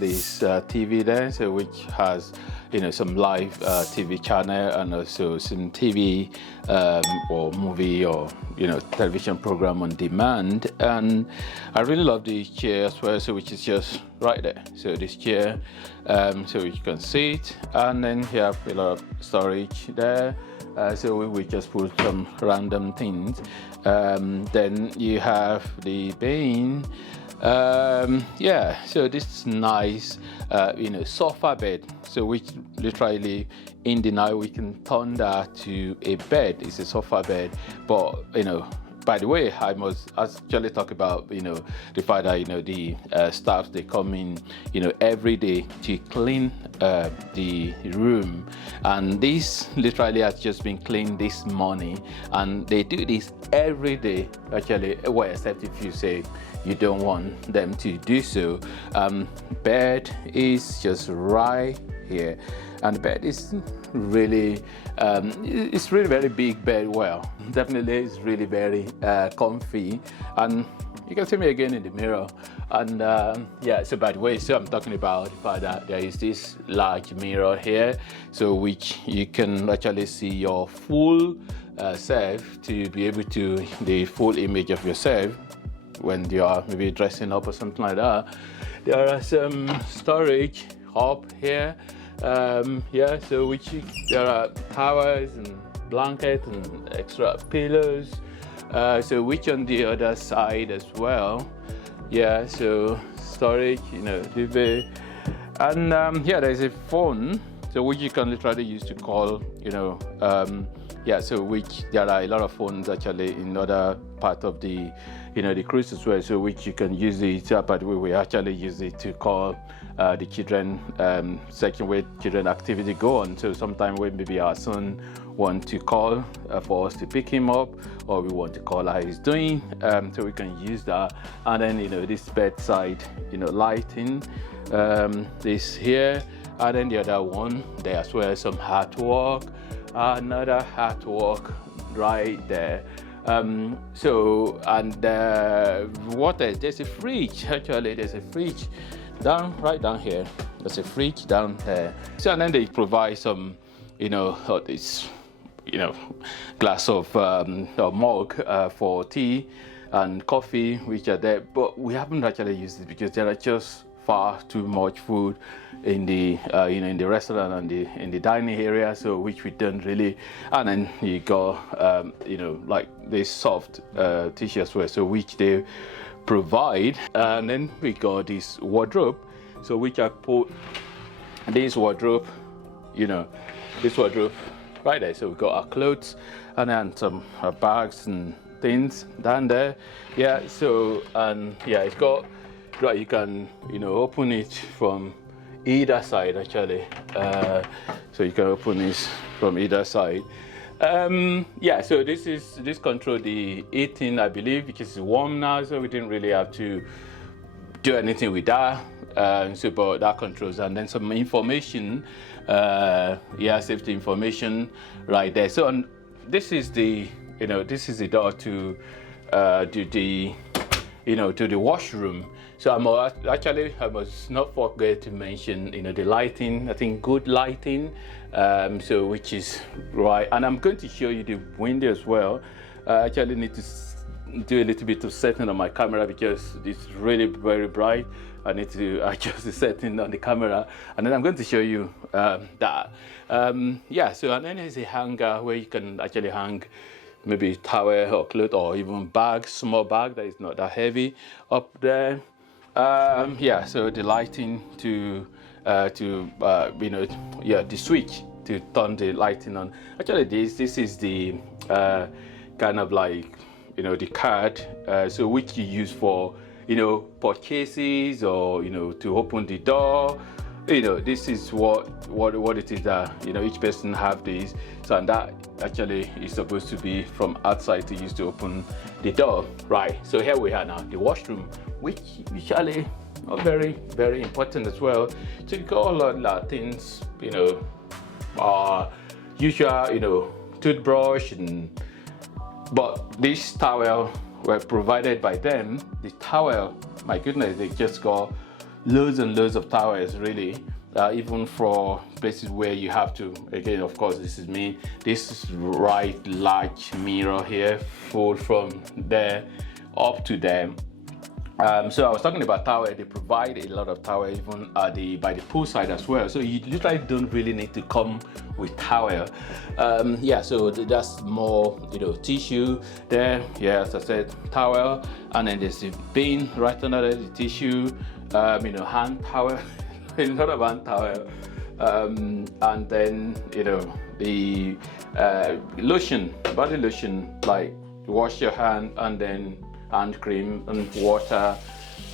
this TV there, so which has some live TV channel and also some TV or movie or television program on demand. And I really love this chair as well, so which is just right there. So this chair, so you can sit, and then you have a lot of storage there. So we just put some random things. Then you have the bin. So this nice sofa bed, so which literally in the night we can turn that to a bed. It's a sofa bed, but by the way, I must actually talk about the fact that the staff, they come in every day to clean the room, and this literally has just been cleaned this morning, and they do this every day actually, well, except if you say you don't want them to do so. Bed is just right here, and the bed is really it's really very big bed. Well, definitely it's really very comfy, and you can see me again in the mirror. And so by the way, so I'm talking about the fact that there is this large mirror here, so which you can actually see your full self, to be able to the full image of yourself when you are maybe dressing up or something like that. There are some storage up here, so there are towels and blankets and extra pillows, so which on the other side as well. So storage, duvet, and there's a phone, so which you can literally use to call, so which there are a lot of phones actually in other part of the the cruise as well, so which you can use it, but we actually use it to call the children section where children activity go on. So sometimes when maybe our son want to call for us to pick him up, or we want to call how he's doing, so we can use that. And then this bedside lighting, this here, and then the other one there as well, some artwork, another artwork right there. What else? There's a fridge. Actually, there's a fridge right down here. There's a fridge down there. So, and then they provide some, this, glass of or mug for tea and coffee, which are there. But we haven't actually used it because there are just far too much food in the in the restaurant and in the dining area, so which we don't really. And then you got like this soft tissue as well, so which they provide. And then we got this wardrobe, so which I put this wardrobe, this wardrobe right there. So we got our clothes and then some bags and things down there. So it's got, right, you can open it from either side actually, so you can open this from either side. So this control the heating, I believe, because it's warm now, so we didn't really have to do anything with that. But that controls, and then some information, safety information right there. So this is the this is the door to the to the washroom. So I must not forget to mention, the lighting. I think good lighting, so which is right. And I'm going to show you the window as well. I actually need to do a little bit of setting on my camera because it's really very bright. I need to adjust the setting on the camera, and then I'm going to show you that. So and then there's a hanger where you can actually hang maybe towel or clothes or even bags, small bag that is not that heavy up there. So the lighting to the switch to turn the lighting on. Actually, this is the kind of like the card, so which you use for purchases or to open the door. This is what it is that each person have this. So, and that actually is supposed to be from outside to use to open the door, right? So here we are now, the washroom, which usually are very, very important as well. So you got a lot of things, usual, toothbrush, but this towel were provided by them. The towel, my goodness, they just got loads and loads of towels, really. Even for places where you have to, again, of course, this is me, this is right large mirror here, full from there up to there. So I was talking about towel. They provide a lot of towel even by the poolside as well. So you literally don't really need to come with towel. Yeah, so that's more, tissue there. Yeah, as I said, towel, and then there's the bin right under there, the tissue. Hand towel, a lot of hand towel, and then the lotion, body lotion, like wash your hand, and then hand cream and water.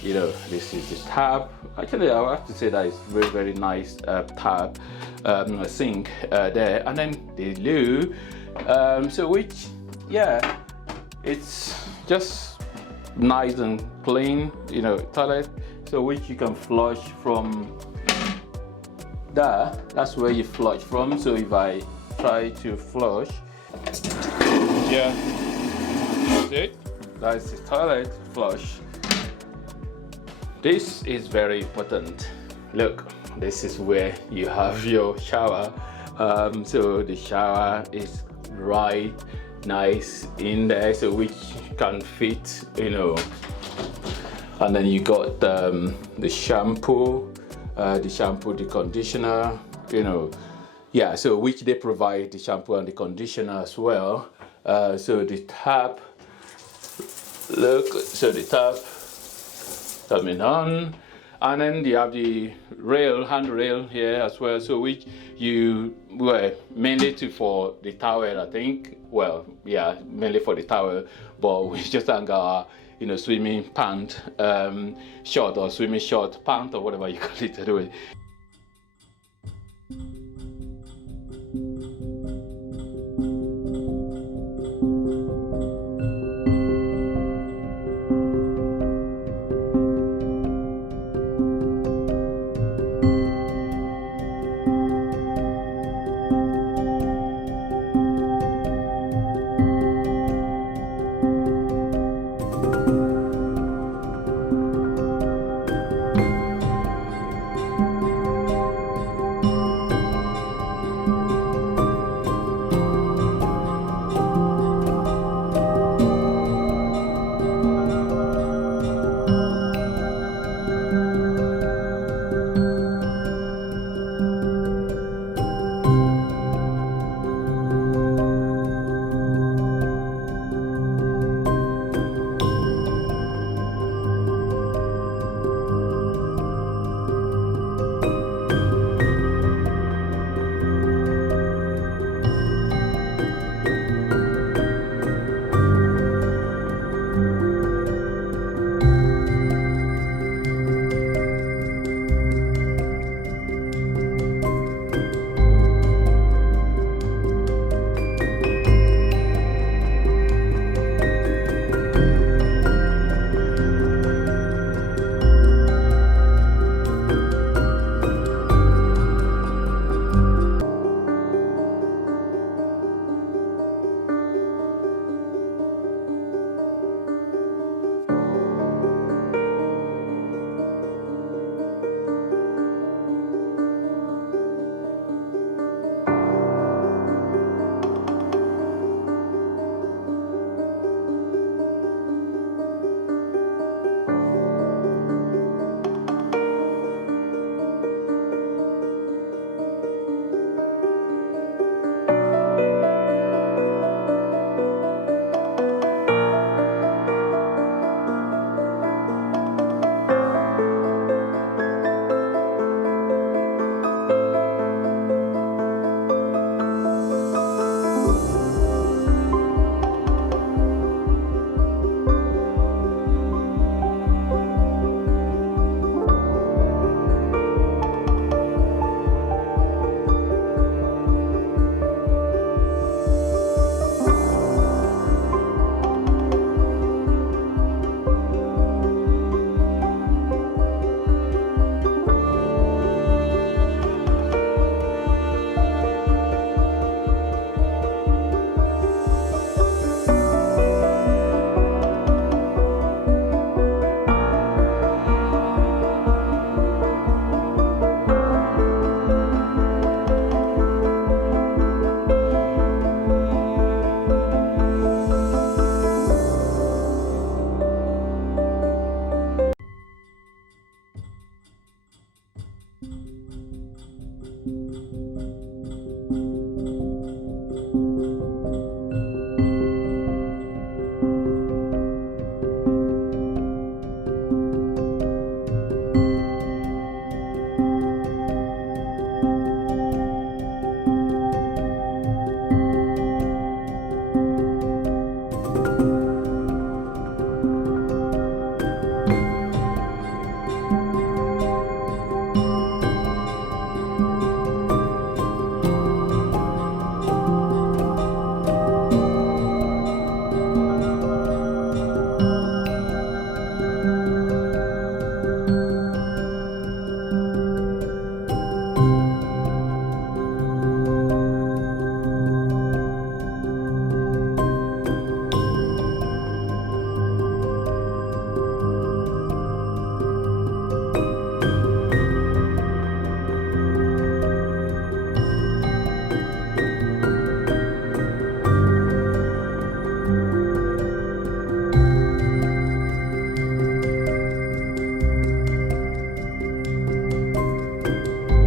This is the tap. Actually, I have to say that it's very, very nice tap, a sink there, and then the loo. So which, yeah, it's just nice and clean, toilet. So which you can flush from there. That's where you flush from. So if I try to flush, yeah, that's it. That's the toilet flush. This is very important. Look, this is where you have your shower. So the shower is right nice in there, so which can fit, and then you got the shampoo, the conditioner, yeah, so which they provide the shampoo and the conditioner as well. So the tap, look, so the tap coming on, and then you have the handrail here as well, so which you were mainly for the towel, I think. Well, yeah, mainly for the towel, but we just hang our swimming pant short, or swimming short pant, or whatever you call it anyway.